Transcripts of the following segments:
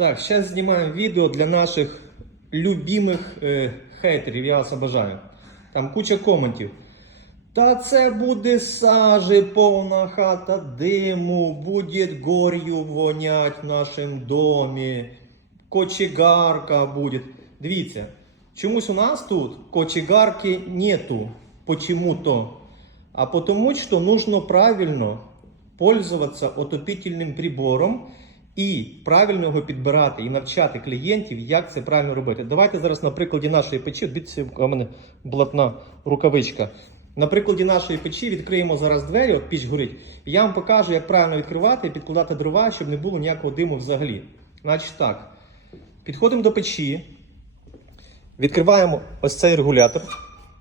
Так, зараз знімаємо відео для наших любимих е, хейтерів, я вас обожаю. Там куча коментів. Та це буде сажі, повна хата диму, буде горю вонять в нашому домі, кочегарка буде. Дивіться, чомусь у нас тут кочегарки нету почему-то. А потому что нужно правильно пользоваться отопительним прибором і правильно його підбирати і навчати клієнтів, як це правильно робити. Давайте зараз на прикладі нашої печі, дивіться, у мене блатна рукавичка. На прикладі нашої печі відкриємо зараз двері, от піч горить, я вам покажу, як правильно відкривати і підкладати дрова, щоб не було ніякого диму взагалі. Значить так, підходимо до печі, відкриваємо ось цей регулятор.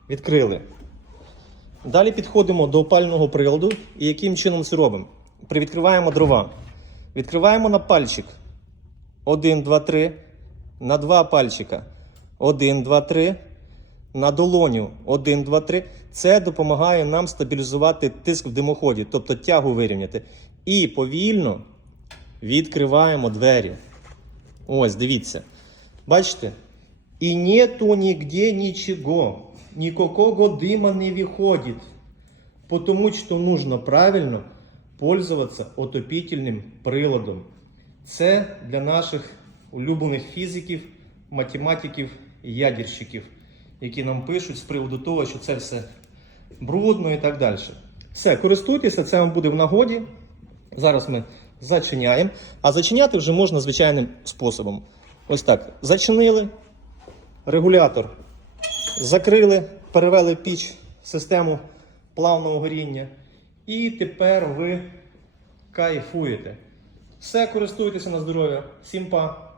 Відкрили. Далі підходимо до опального приладу і яким чином це робимо? Привідкриваємо дрова. Відкриваємо на пальчик. 1, 2, 3. На два пальчика. 1, 2, 3. На долоню 1, 2, 3. Це допомагає нам стабілізувати тиск в димоході, тобто тягу вирівняти. І повільно відкриваємо двері. Ось, дивіться. Бачите? І нету нігде нічого. Никакого дыма не выходит. Потому что нужно правильно пользоваться отопительним приладом. Це для наших улюблених фізиків, математиків і ядерщиків, які нам пишуть з приводу того, що це все брудно і так далі. Все, користуйтеся, це вам буде в нагоді. Зараз ми зачиняємо. А зачиняти вже можна звичайним способом. Ось так. Зачинили регулятор Закрили, перевели піч в систему плавного горіння. І тепер ви кайфуєте. Все, користуйтеся на здоров'я. Всім па!